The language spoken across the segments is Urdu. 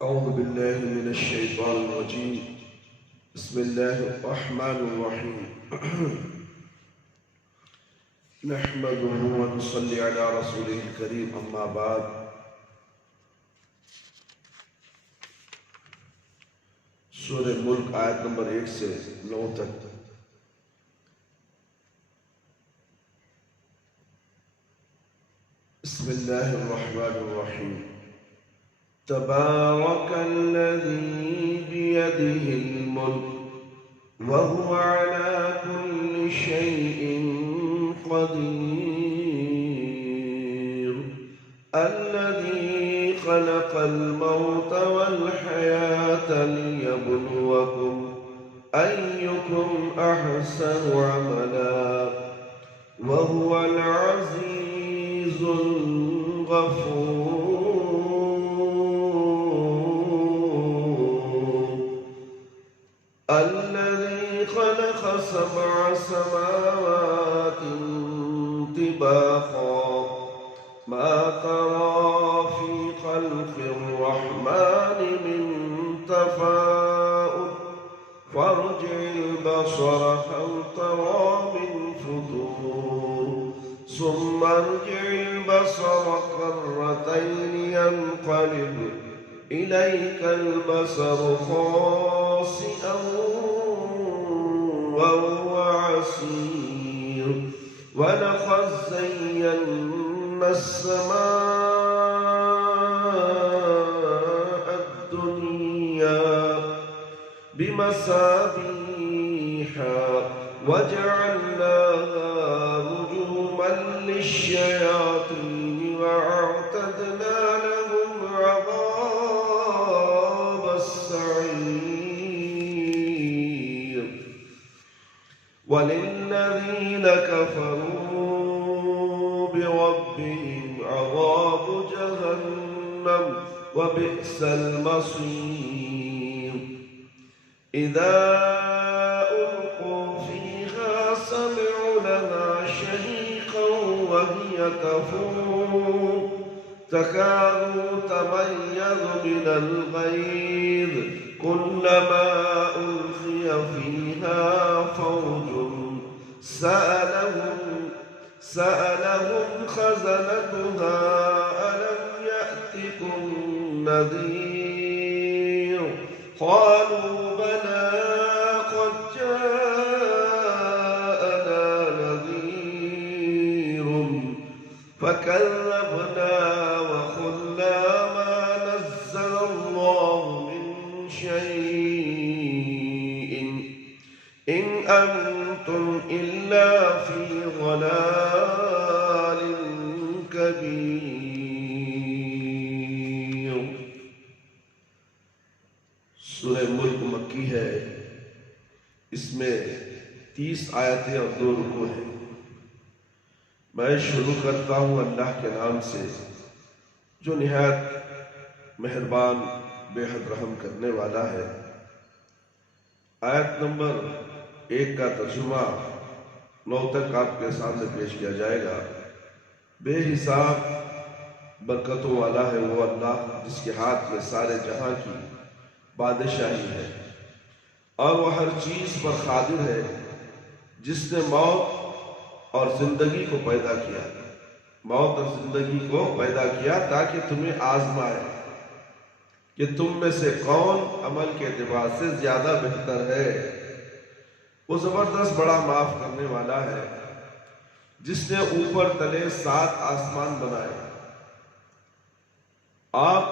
أعوذ بالله من الشيطان الرجيم. بسم الله الرحمن الرحيم. نحمده ونصلي على رسوله الكريم. أما بعد، سورہ ملک آیت نمبر 1 سے 9 تک. بسم الله الرحمن الرحيم. تبارك الذي بيده الملك وهو على كل شيء قدير الذي خلق الموت والحياة ليبلوكم أيكم أحسن عملا وهو العزيز الغفور. الذي خلق 7 سماوات طباقا ما ترى في خلق الرحمن من تفاؤل فارجع البصر هل ترى من فطور ثم ارجع البصر كرتين ينقلب إليك البصر خاسئا وهو عسير ولقد زينا السماء الدنيا بمصابيح وجعلناها رجوما للشياطين وأعتدنا لهم عذاب السعير. وللذين كفروا بربهم عذاب جهنم وبئس المصير. إذا ألقوا فيها سمعوا لها شهيقا وهي تفور تكاد تميز من الغيظ كلما ألقي فيها فوج سألهم خزنتها ألم يأتكم نذير قالوا بلى قد جاءنا نذير فكذبنا وقلنا ما نزل الله من شيء إن أنتم إلا في ضلال كبير. سورہ ملک مکی ہے. اس میں 30 آیتیں اور 2 رکوع ہیں. میں شروع کرتا ہوں اللہ کے نام سے جو نہایت مہربان بے حد رحم کرنے والا ہے. آیت نمبر 1 کا ترجمہ 9 تک آپ کے سامنے پیش کیا جائے گا. بے حساب برکتوں والا ہے وہ اللہ جس کے ہاتھ میں سارے جہاں کی بادشاہی ہے اور وہ ہر چیز پر قادر ہے. جس نے موت اور زندگی کو پیدا کیا تاکہ تمہیں آزمائے کہ تم میں سے کون عمل کے اعتبار سے زیادہ بہتر ہے. وہ زبردست بڑا معاف کرنے والا ہے جس نے اوپر تلے 7 آسمان بنائے. آپ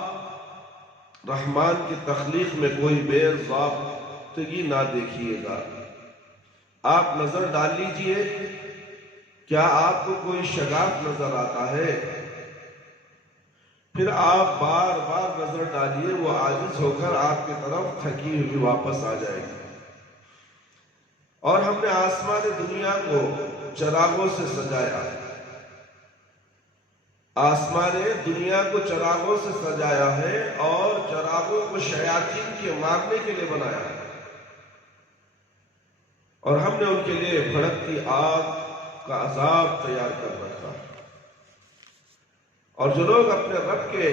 رحمان کی تخلیق میں کوئی بے ضابطگی نہ دیکھیے گا. آپ نظر ڈال لیجئے کیا آپ کو کوئی شگاف نظر آتا ہے؟ پھر آپ بار بار نظر ڈالیے وہ عاجز ہو کر آپ کی طرف تھکی ہوئی واپس آ جائے گی. اور ہم نے آسمان دنیا کو چراغوں سے سجایا ہے اور چراغوں کو شیاطین کے مارنے کے لیے بنایا ہے. اور ہم نے ان کے لیے بھڑکتی آگ کا عذاب تیار کر رکھا. اور جو لوگ اپنے رب کے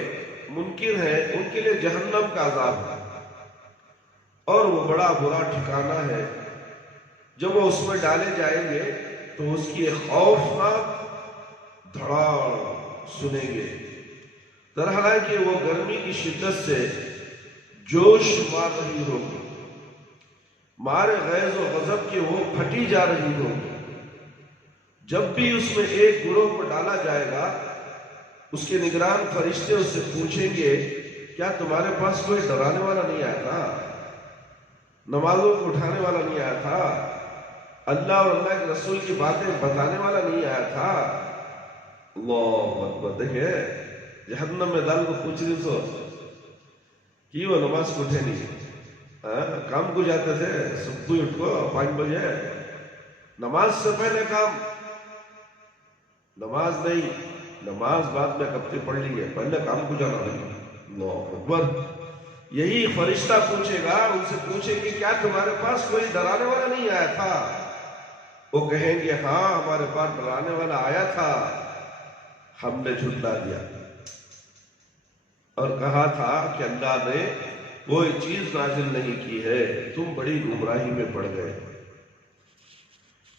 منکر ہیں ان کے لیے جہنم کا عذاب ہے، اور وہ بڑا برا ٹھکانہ ہے۔ جب وہ اس میں ڈالے جائیں گے تو اس کی ایک خوفناک دھڑاڑ سنیں گے، حالانکہ وہ گرمی کی شدت سے جوش مار رہی ہوگی، مارے غیظ و غضب کے وہ پھٹی جا رہی ہوگی۔ جب بھی اس میں ایک گروہ کو ڈالا جائے گا، اس کے نگران فرشتے اس سے پوچھیں گے کیا تمہارے پاس کوئی ڈرانے والا نہیں آیا تھا، نمازوں کو اٹھانے والا نہیں آیا تھا، اللہ اور اللہ کے رسول کی باتیں بتانے والا نہیں آیا تھا؟ اللہ اکبر۔ دیکھے جہنم میں دل کو پوچھ رہی سو کہ وہ نماز کو اٹھے نہیں، کام کو جاتے تھے، صبح اٹھ کو 5 بجے، نماز سے پہلے کام، نماز نہیں، نماز بعد میں کب سے پڑھ لی ہے، پہلے کام کو جانا نہیں۔ اللہ اکبر۔ یہی فرشتہ پوچھے گا، ان سے پوچھے کہ کیا تمہارے پاس کوئی ڈرانے والا نہیں آیا تھا؟ وہ کہیں گے ہاں ہمارے پاس ڈرانے والا آیا تھا، ہم نے جھٹلا دیا اور کہا تھا کہ اللہ نے کوئی چیز نازل نہیں کی ہے، تم بڑی گمراہی میں پڑ گئے۔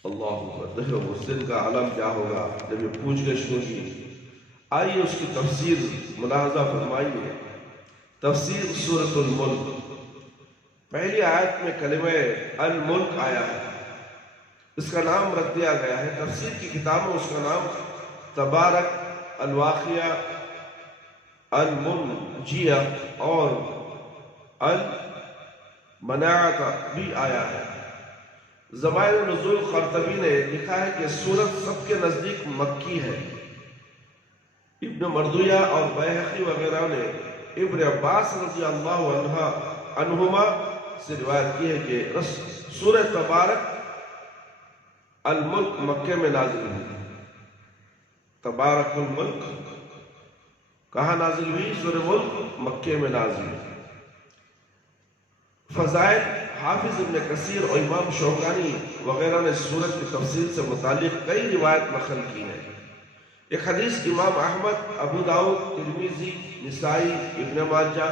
اللہ اکبر۔ دیکھو اس دن کا عالم کیا ہوگا جب یہ پوچھ گچھ ہوگی۔ آئیے اس کی تفسیر ملاحظہ فرمائیے۔ تفسیر سورۃ الملک، پہلی آیت میں کلمہ الملک آیا ہے، اس کا نام رکھ دیا گیا ہے، تفسیر کی کتاب میں اس کا نام تبارک، الواقعہ، المنجیہ اور المناعۃ بھی آیا ہے۔ زبائر نزول قرطبی نے لکھا ہے کہ سورت سب کے نزدیک مکی ہے۔ ابن مردویہ اور بیہقی وغیرہ نے ابن عباس رضی اللہ عنہما سے روایت کی ہے کہ سورہ تبارک الملک مکے میں نازل ہوئی۔ تبارک الملک کہاں نازل ہوئی؟ سورہ ملک مکے میں نازل ہوئی۔ فضائل حافظ ابن کثیر اور امام شوکانی وغیرہ نے سورت کی تفسیر سے متعلق کئی روایت نقل کی ہیں۔ ایک حدیث امام احمد، ابو داؤد، ترمذی، نسائی، ابن ماجہ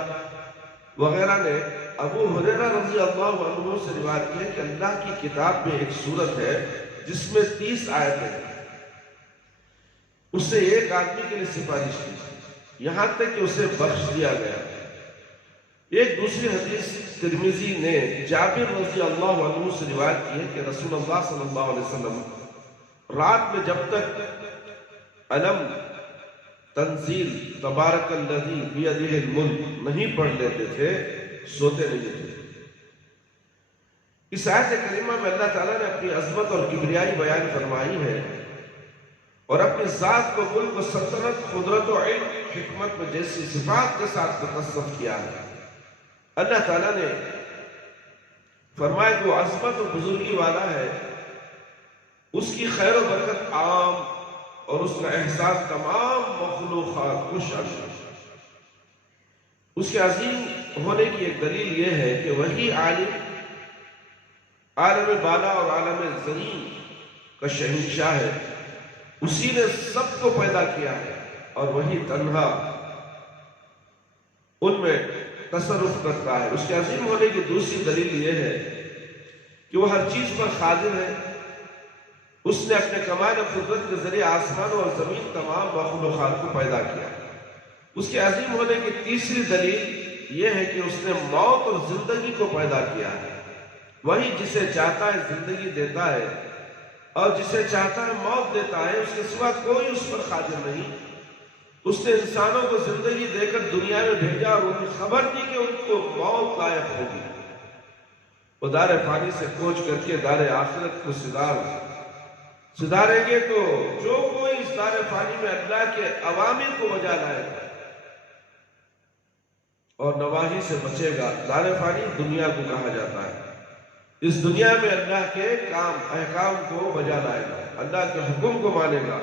وغیرہ نے ابو ہریرہ رضی اللہ عنہ سے روایت کی ہے کہ اللہ کی کتاب میں ایک سورت ہے جس میں 30 آیتیں ہیں، اس سے ایک آدمی کے لیے سفارش کی، یہاں تک کہ اسے بخش دیا گیا۔ ایک دوسری حدیث ترمذی نے جابر رضی اللہ عنہ سے روایت کی ہے کہ رسول اللہ صلی اللہ علیہ وسلم رات میں جب تک علم تنزیل تبارک الذی بیدہ الملک نہیں پڑھ لیتے تھے، سوتے نہیں تھے۔ اس آیت کریمہ میں اللہ تعالیٰ نے اپنی عظمت اور کبریائی بیان فرمائی ہے اور اپنی ذات کو، ملک و سلطنت، قدرت و علم، حکمت میں جیسی صفات کے ساتھ متصف کیا ہے۔ اللہ تعالیٰ نے فرمایا کہ وہ عظمت و بزرگی والا ہے، اس کی خیر و برکت عام اور اس کا احسان تمام مخلوقات کو شامل ہے۔ اس کے عظیم ہونے کی ایک دلیل یہ ہے کہ وہی عالم، عالم بالا اور عالم زمین کا شہنشاہ ہے، اسی نے سب کو پیدا کیا ہے اور وہی تنہا ان میں تصرف کرتا ہے۔ اس کے عظیم ہونے کی دوسری دلیل یہ ہے کہ وہ ہر چیز پر قادر ہے، اس نے اپنے کمال قدرت کے ذریعے آسمان اور زمین تمام مخلوقات کو پیدا کیا۔ اس کے عظیم ہونے کی تیسری دلیل یہ ہے کہ اس نے موت اور زندگی کو پیدا کیا ہے، وہی جسے چاہتا ہے زندگی دیتا ہے اور جسے چاہتا ہے موت دیتا ہے، اس کے سوا کوئی اس پر قادر نہیں۔ اس نے انسانوں کو زندگی دے کر دنیا میں بھیجا اور انہیں خبر دی کہ ان کو موت لائق ہوگی، وہ دار فانی سے کوچ کر کے دار آخرت کو سدھاریں گے۔ تو جو کوئی اس دار فانی میں اللہ کے اوامر کو بجا لائے گا اور نواہی سے بچے گا، دار فانی دنیا کو کہا جاتا ہے، اس دنیا میں اللہ کے کام احکام کو بجا لائے گا، اللہ کے حکم کو مانے گا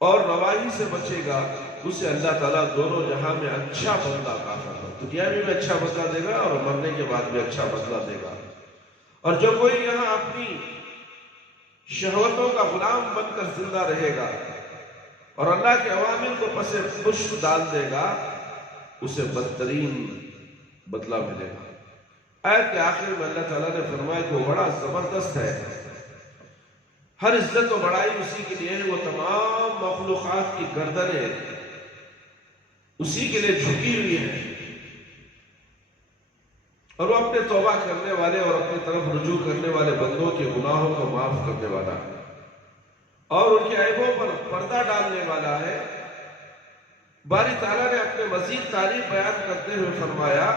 اور نواہی سے بچے گا، اسے اللہ تعالیٰ دونوں جہاں میں اچھا بدلہ عطا فرمائے، دنیا میں بھی اچھا بدلہ دے گا اور مرنے کے بعد بھی اچھا بدلہ دے گا۔ اور جو کوئی یہاں اپنی شہوتوں کا غلام بن کر زندہ رہے گا اور اللہ کے عوامل کو پس پشت ڈال دے گا، اسے بدترین بدلہ ملے گا۔ آیت کے آخر میں اللہ تعالیٰ نے فرمایا کہ وہ بڑا زبردست ہے، ہر عزت و بڑائی اسی کے لیے ہے، وہ تمام مخلوقات کی گردنیں اسی کے لیے جھکی ہوئی ہیں، اور وہ اپنے توبہ کرنے والے اور اپنی طرف رجوع کرنے والے بندوں کے گناہوں کو معاف کرنے والا ہے، اور ان کے عیبوں پر پردہ ڈالنے والا ہے۔ باری تعالیٰ نے اپنے مزید تعریف بیان کرتے ہوئے فرمایا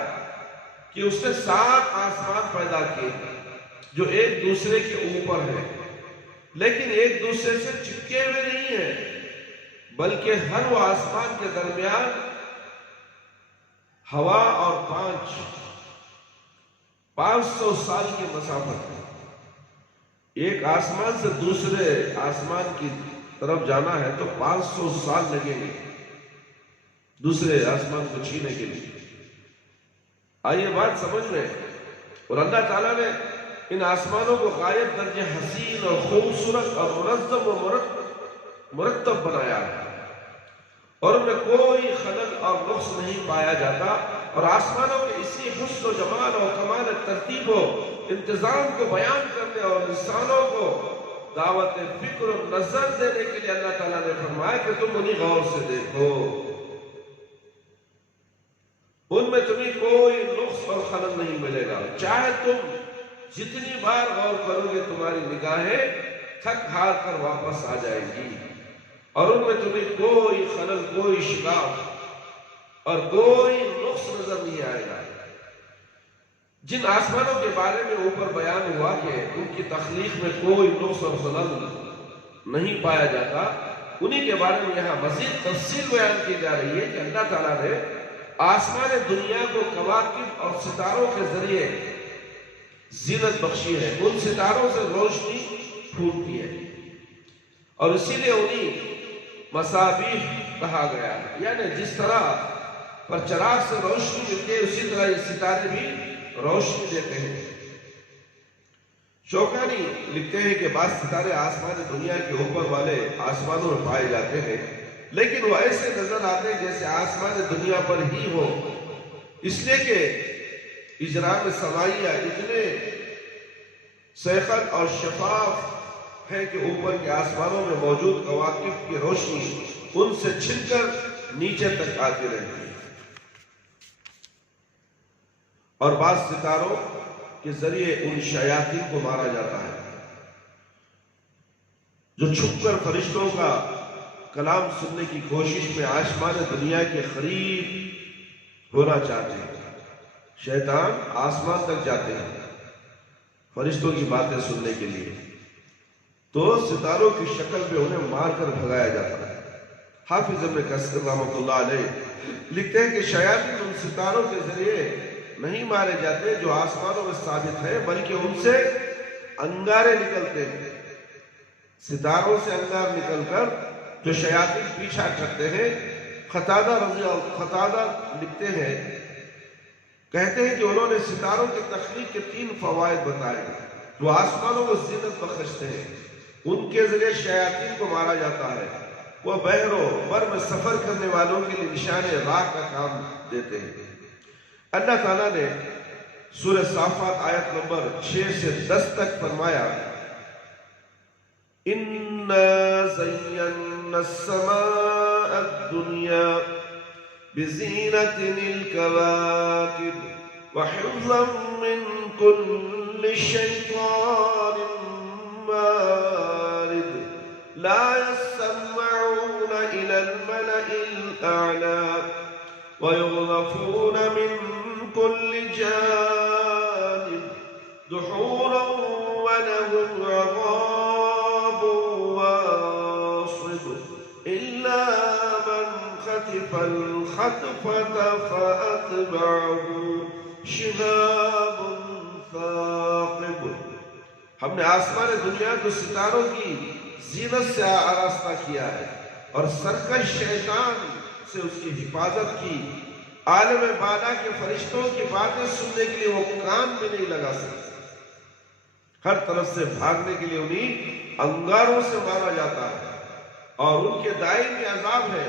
کہ اس نے 7 آسمان پیدا کیے جو ایک دوسرے کے اوپر ہیں، لیکن ایک دوسرے سے چپکے ہوئے نہیں ہیں، بلکہ ہر وہ آسمان کے درمیان ہوا اور 500 سال کی مسافت ہے۔ ایک آسمان سے دوسرے آسمان کی طرف جانا ہے تو 500 سال لگیں گے دوسرے آسمان کو چھینے کے لیے۔ آئیے بات سمجھ میں، اور اللہ تعالیٰ نے ان آسمانوں کو غایت درجے حسین اور خوبصورت اور منظم و مرتب بنایا ہے، اور ان میں کوئی خلل اور نقص نہیں پایا جاتا، اور آسمانوں کے اسی حسن و جمال اور کمال ترتیب و انتظام کو بیان کرنے اور انسانوں کو دعوت فکر و نظر دینے کے لیے اللہ تعالیٰ نے فرمایا کہ تم انہیں غور سے دیکھو، ان میں تمہیں کوئی نقص اور خلل نہیں ملے گا، چاہے تم جتنی بار غور کرو گے تمہاری نگاہیں تھک ہار کر واپس آ جائیں گی، اور ان میں تمہیں کوئی خلل، کوئی شکاف اور کوئی نقص نظر نہیں آئے گا۔ جن آسمانوں کے بارے میں اوپر بیان ہوا کہ ان کی تخلیق میں کوئی نقص اور خلل نہیں پایا جاتا، انہی کے بارے میں یہاں مزید تفصیل بیان کی جا رہی ہے کہ اللہ تعالیٰ نے آسمان دنیا کو کواکب اور ستاروں کے ذریعے زینت بخشی ہے، ان ستاروں سے روشنی پھوٹتی ہے، اور اسی لیے انہیں مصابیح کہا گیا ہے، یعنی جس طرح پر چراغ سے روشنی ملتی ہے اسی طرح یہ ستارے بھی روشنی دیتے ہیں۔ شوکانی لکھتے ہیں کہ بعض ستارے آسمان دنیا کے اوپر والے آسمانوں میں پائے جاتے ہیں، لیکن وہ ایسے نظر آتے ہیں جیسے آسمان دنیا پر ہی ہو، اس لیے کہ اجرام سمائیہ اتنے سیخن اور شفاف ہے کہ اوپر کے آسمانوں میں موجود کواکب کی روشنی ان سے چھن کر نیچے تک آتی رہتی ہے، اور بعض ستاروں کے ذریعے ان شیاطین کو مارا جاتا ہے جو چھپ کر فرشتوں کا کلام سننے کی کوشش میں آسمان دنیا کے قریب ہونا چاہتے ہیں۔ شیطان آسمان تک جاتے ہیں فرشتوں کی باتیں سننے کے لیے، تو ستاروں کی شکل میں انہیں مار کر بھگایا جاتا ہے۔ حافظ ابن کثیر رحمۃ اللہ علیہ لکھتے ہیں کہ شیاطین ان ستاروں کے ذریعے نہیں مارے جاتے جو آسمانوں میں ثابت ہے، بلکہ ان سے انگارے نکلتے ہیں، ستاروں سے انگار نکل کر جو شیاطین پیچھا کرتے ہیں۔ قتادہ لکھتے ہیں، کہتے ہیں کہ انہوں نے ستاروں کی تخلیق کے 3 فوائد بتائے جو آسمانوں کو زینت بخشتے ہیں۔ ان کے ذریعے شیاطین کو مارا جاتا ہے، وہ بحر و بر میں سفر کرنے والوں کے لیے نشان راہ کا کام دیتے ہیں۔ اللہ تعالیٰ نے سورہ صافات آیت نمبر 6 سے 10 تک فرمایا، اِنَّا زَيَّنَّا السَّمَاءَ الدُّنْيَا بِزِينَةٍ الْكَوَاكِبِ وَحِفْظًا مِّن كُلِّ شَيْطَانٍ مَارِدٍ لَا يَسَّمَّعُونَ إِلَى الْمَلَإِ الْأَعْلَى وَيُغْرَفُونَ مِن كُلِّ جَانِبٍ دُحُورًا وَلَهُمْ عَذَابٌ وَاصِبٌ إِلَّا مَنْ خَطِفَ الْخَطْفَةَ فَأَتْبَعَهُ شِهَابٌ ثَاقِبٌ۔ ہم نے آسمان دنیا کو ستاروں کی زینت سے آراستہ کیا ہے، اور سرکش شیطان سے اس کی حفاظت کی۔ عالم بالا کے فرشتوں کی باتیں سننے کے لیے وہ کان بھی نہیں لگا سکتے، ہر طرف سے بھاگنے کے لیے انہیں انگاروں سے مارا جاتا ہے، اور ان کے دائمی عذاب ہے،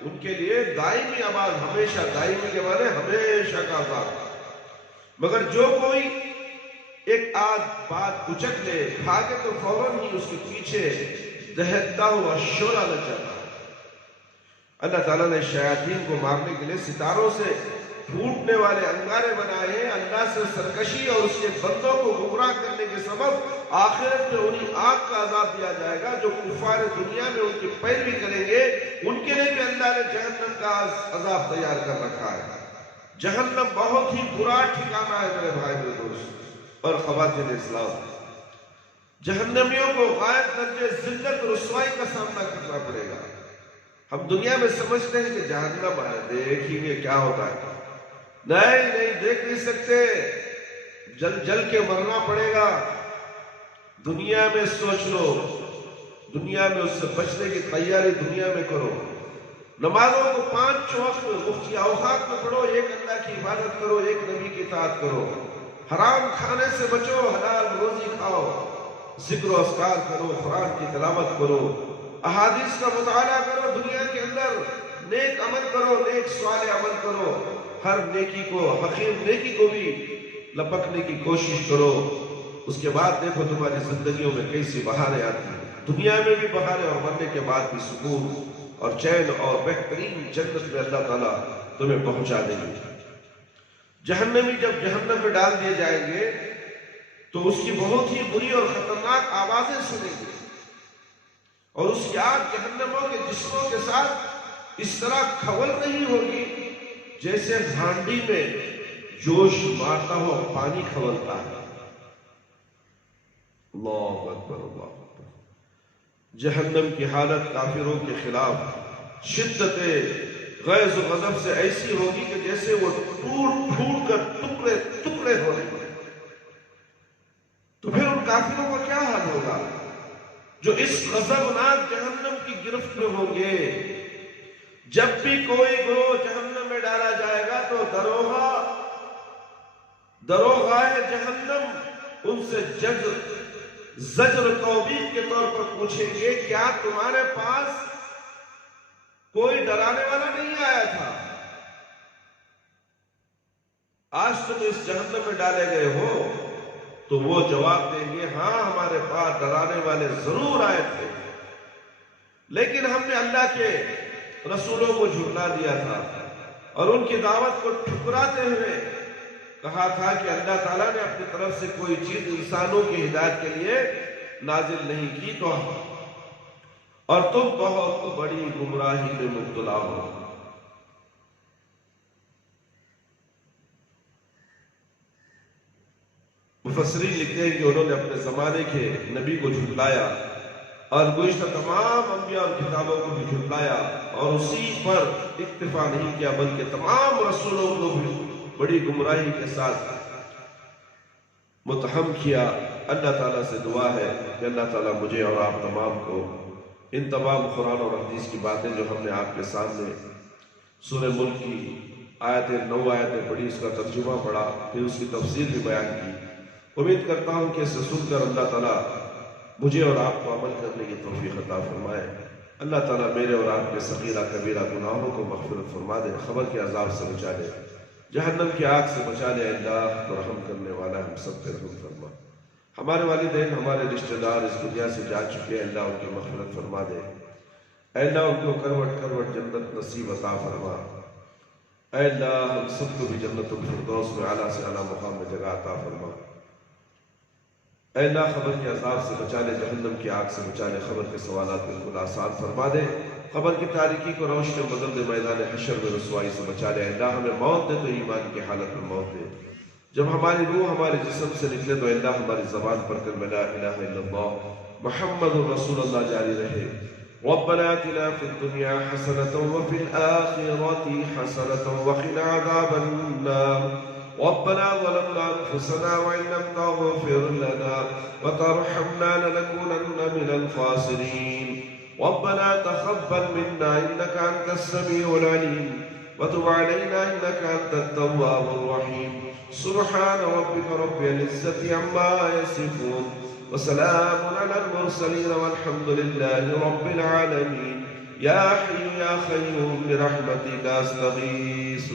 ان کے لیے دائمی عذاب، ہمیشہ، دائمی کے معنی ہمیشہ کا عذاب۔ مگر جو کوئی ایک آدھ بات اچک لے، بھاگے تو فوراً ہی اس کے پیچھے دہتا ہوا شعلہ نہ چلتا۔ اللہ تعالیٰ نے شیاطین کو مارنے کے لیے ستاروں سے پھوٹنے والے انگارے بنائے ہیں۔ اللہ سے سرکشی اور اس کے بندوں کو گمراہ کرنے کے سبب آخرت میں انہیں آگ کا عذاب دیا جائے گا۔ جو کفار دنیا میں ان کی پیروی کریں گے، ان کے لیے بھی اللہ نے جہنم کا عذاب تیار کر رکھا ہے۔ جہنم بہت ہی برا ٹھکانہ ہے میرے بھائی میرے دوست اور خواتین اسلام۔ جہنمیوں کو غائب درجے ذلت اور رسوائی کا سامنا کرنا پڑے گا۔ ہم دنیا میں سمجھتے ہیں کہ جہنم ہے، دیکھیں گے کیا ہوتا ہے۔ نہیں دیکھ نہیں سکتے، جل جل کے مرنا پڑے گا۔ دنیا میں سوچ لو، دنیا میں اس سے بچنے کی تیاری دنیا میں کرو۔ نمازوں کو 5 وقت مفتی اوقات میں پڑھو، ایک اللہ کی عبادت کرو، ایک نبی کی اطاعت کرو۔ حرام کھانے سے بچو، حلال روزی کھاؤ، ذکر و اذکار کرو، قرآن کی تلاوت کرو، احادیث کا مطالعہ کرو، دنیا کے اندر نیک عمل کرو، نیک صالح عمل کرو، ہر نیکی کو، حقیر نیکی کو بھی لپکنے کی کوشش کرو۔ اس کے بعد دیکھو تمہاری زندگیوں میں کیسی بہاریں آتی ہیں، دنیا میں بھی بہاریں اور مرنے کے بعد بھی سکون اور چین اور بہترین جنت میں اللہ تعالیٰ تمہیں پہنچا دیں گے۔ جہنمی جب جہنم میں ڈال دیے جائیں گے تو اس کی بہت ہی بری اور خطرناک آوازیں سنیں گے، اور اس کی آگ جہنموں کے جسموں کے ساتھ اس طرح کھول رہی ہوگی جیسے ہانڈی میں جوش مارتا ہو پانی کھولتا ہے۔ اللہ اکبر اللہ اکبر۔ جہنم کی حالت کافروں کے خلاف شدت غیظ و غضب سے ایسی ہوگی کہ جیسے وہ ٹوٹ ٹوٹ کر ٹکڑے ٹکڑے ہو رہے ہیں۔ تو پھر ان کافروں کا کیا حال ہوگا جو اس غضبناک جہنم کی گرفت میں ہوں گے؟ جب بھی کوئی گروہ جہنم میں ڈالا جائے گا تو دروغائے جہنم ان سے زجر توبیخ کے طور پر پوچھیں گے، کیا تمہارے پاس کوئی ڈرانے والا نہیں آیا تھا؟ آج تم اس جہنم میں ڈالے گئے ہو؟ تو وہ جواب دیں گے، ہاں ہمارے پاس ڈرانے والے ضرور آئے تھے، لیکن ہم نے اللہ کے رسولوں کو جھٹلا دیا تھا اور ان کی دعوت کو ٹھکراتے ہوئے کہا تھا کہ اللہ تعالیٰ نے اپنی طرف سے کوئی چیز انسانوں کی ہدایت کے لیے نازل نہیں کی، تو اور تم بہت بڑی گمراہی میں مبتلا ہو۔ مفسرین لکھتے ہیں کہ انہوں نے اپنے زمانے کے نبی کو جھٹلایا اور گزشتہ تمام انبیاء اور کتابوں کو بھی جھٹلایا، اور اسی پر اکتفا نہیں کیا بلکہ تمام رسولوں کو بھی بڑی گمراہی کے ساتھ متہم کیا۔ اللہ تعالیٰ سے دعا ہے کہ اللہ تعالیٰ مجھے اور آپ تمام کو ان تمام قرآن اور حدیث کی باتیں جو ہم نے آپ کے سامنے سورہ ملک کی 9 آیتیں پڑھی، اس کا ترجمہ پڑھا، پھر اس کی تفسیر بھی بیان کی، امید کرتا ہوں کہ اسے سن کر اللہ تعالیٰ مجھے اور آپ کو عمل کرنے کی توفیق عطا فرمائے۔ اللہ تعالیٰ میرے اور آپ کے صغیرہ کبیرہ گناہوں کو مغفرت فرما دے، قبر کے عذاب سے بچا لے، جہنم کی آگ سے بچا لے۔ اللہ تو رحم کرنے والا، ہم سب پہ رحم فرما۔ ہمارے والدین، ہمارے رشتہ دار اس دنیا سے جا چکے ہیں، اللہ ان کی مغفرت فرما دے۔ اے اللہ ان کو کروٹ کروٹ جنت نصیب عطا فرما۔ اے اللہ ہم سب کو بھی جنت الفردوس میں اعلیٰ سے اعلیٰ مقام میں جگہ عطا فرما۔ اے اللہ قبر کے عذاب سے بچا لے، جہنم کی آگ سے بچا لے، قبر کے سوالات بالکل آسان فرما دے، قبر کی تاریکی کو روشنی بدل دے، میدان حشر میں رسوائی سے بچا لے۔ اللہ ہمیں موت دے تو ایمان کی حالت میں موت دے، جب ہماری روح ہمارے جسم سے نکلے تو اللہ ہماری زبان پر کلمہ لا الہ الا اللہ محمد رسول اللہ جاری رہے۔ ربنا آتنا في الدنيا حسنة وفي الآخرة حسنة وقنا عذاب النار۔ ربنا ظلمنا أنفسنا وإن لم تغفر لنا وترحمنا لنكونن من الخاسرين۔ ربنا تقبل منا إنك أنت السميع العليم وتب علينا إنك أنت التواب الرحيم۔ سبحان ربك رب العزة عما يصفون وسلام على المرسلين والحمد لله رب العالمين. يا حي يا قيوم برحمتك أستغيث